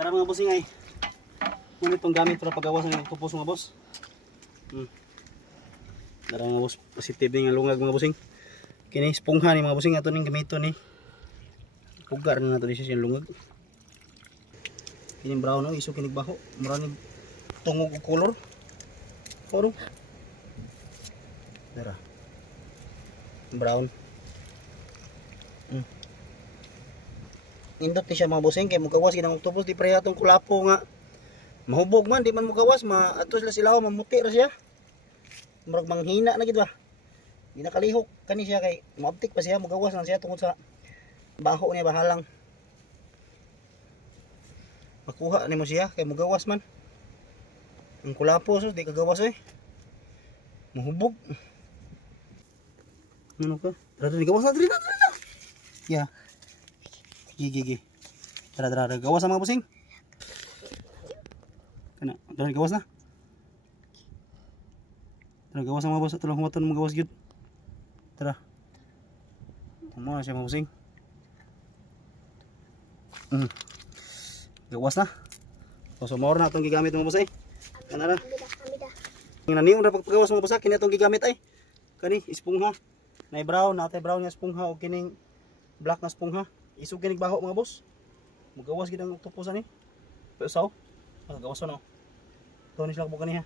Tara mga bossing ay. Ngunit itong gamit para pagawas ng octopus mga boss. Tara mga boss, positive din ang lungag mga bossing. Kini spungha ni mga bossing ato ning gamito ni. Pugar na nato siya siyang lungag. Kini brown o iso kinig baho. Mura ni tungog og color. Oro. Tara. Brown. Indot ni siya mga bossing kay mugawas ginang octopus di pareha tong kulapo nga. Mahubog man di man mugawas, atos sila mamuti ra siya. Murag manghina na gid ba. Di nakalihok kani siya kay maabtik pa siya mugawas lang siya tungod sa baho niya bahalang. Makuha nimo siya kay mugawas man. Ang kulapo so di kagawas eh. Mahubog. Ano ka? Tara ni gawas na diri na. Ya. Gigi. Tara gawas sa mga busing. Kana, tara gawas na. Tara gawas sa mga boss, tulong humaton mga gawas gyud. Tara. Tama na siya mga busing. Gawas na. So more na itong gigamit mga boss ay. Kana na. Ang naniyon na pagpagawas mga boss, kini itong gigamit ay. Kani espongha. Nay brown, natay brown nga espongha o kining black nga espongha. Isog kinig baho mga boss. Mugawas gid ang octopus ani. Pero saw, gawas no. Tuwa ni sila kabukan niya.